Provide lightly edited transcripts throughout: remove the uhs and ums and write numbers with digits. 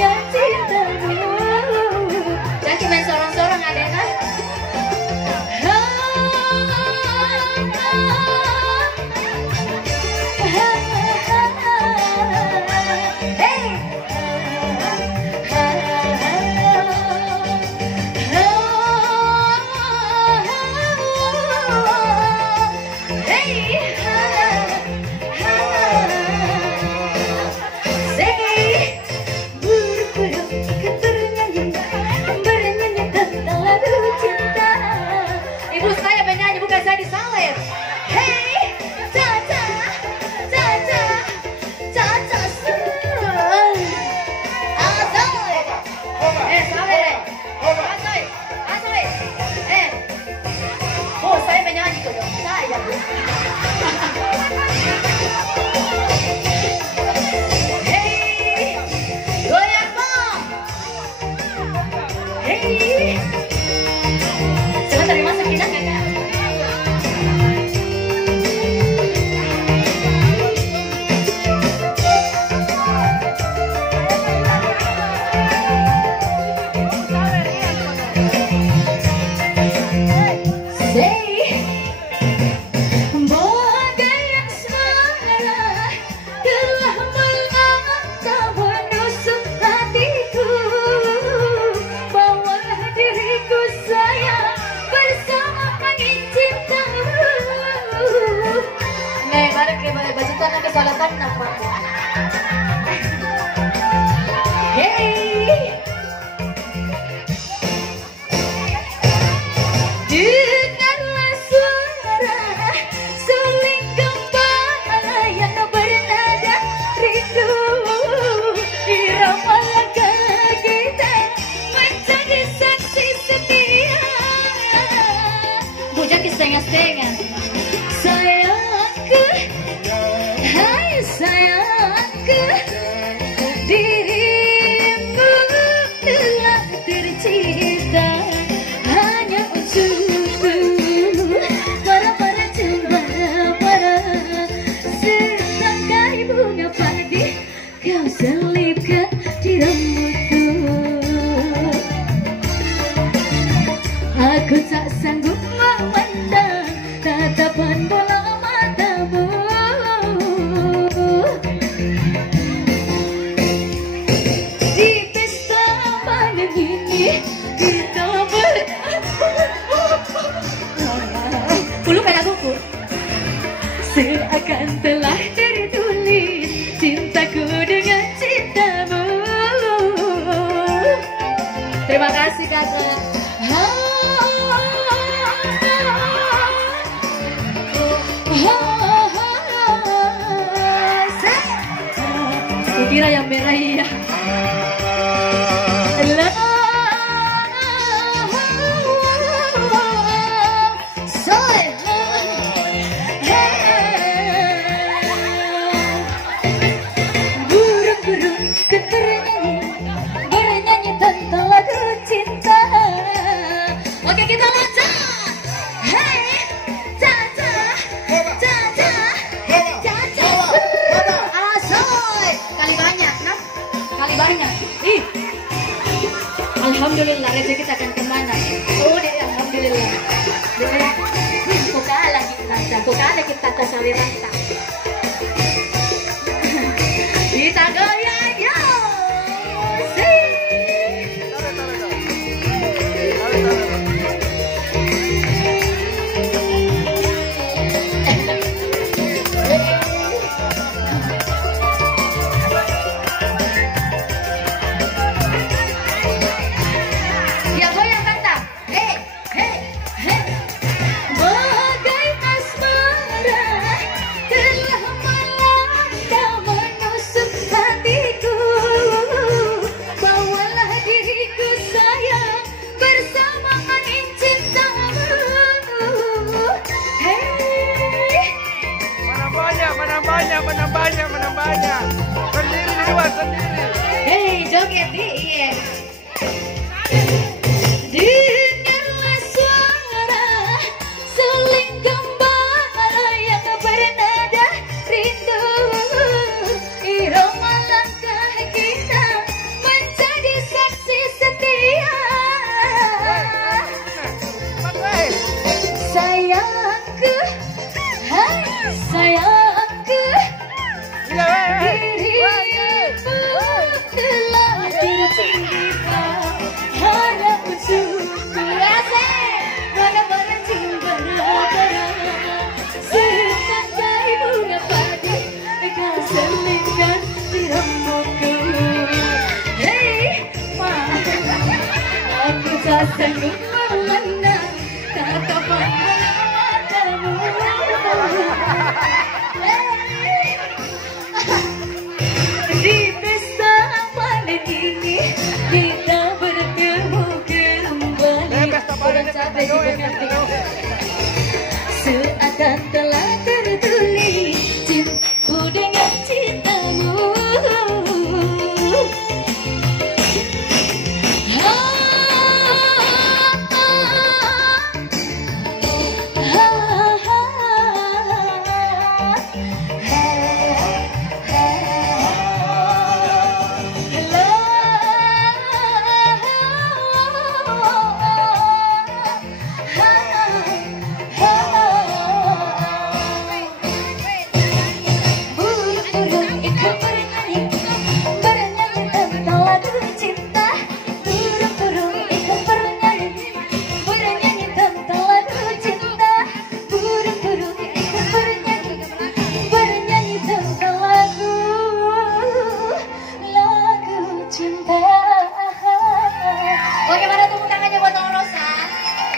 dengan cintamu. Jangan main sorong-sorong adena. Setengah-setengah sayangku, hai sayangku, dirimu telah tercipta hanya untukku. Para-para cembara, setangkai bunga padi kau selipkan di rambutku. Aku tak sanggup memandang tatapan bola matamu. Di pesta malam ini kita bulu pada buku seakan telah tertulis cintaku dengan cintamu. Terima kasih kakak. Kira yang merah ya. Burung-burung bernyanyi tentang lagu cinta. Oke kita lanjut. Hey, Caca, Caca, Caca. Asoy, kali banyak, nah, kali banyak. Ih, alhamdulillah rezeki kita akan kemana? Oh deh, alhamdulillah. Kukala kita kasali ranta. Kita goyang yo. Menambahnya sendiri di luar sendiri. Hei joget iya. Dengarlah suara seling gembala yang bernada rindu. Irama langkah kita seni melanda kata padamu. Di pesta panen ini kita bertemu kembali. Orang capek juga ngerti. Seakan telah tertulis cintaku dengan cintamu.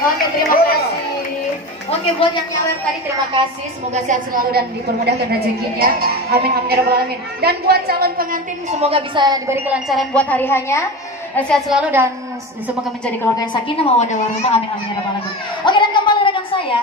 Oke, terima kasih. Oke, buat yang nyawer tadi terima kasih. Semoga sehat selalu dan dipermudahkan rezekinya. Amin amin ya rabbal alamin. Dan buat calon pengantin semoga bisa diberi kelancaran buat hari hanya. Sehat selalu dan semoga menjadi keluarga yang sakinah mawaddah warahmah. Amin amin ya rabbal alamin. Oke, dan kembali rekan saya.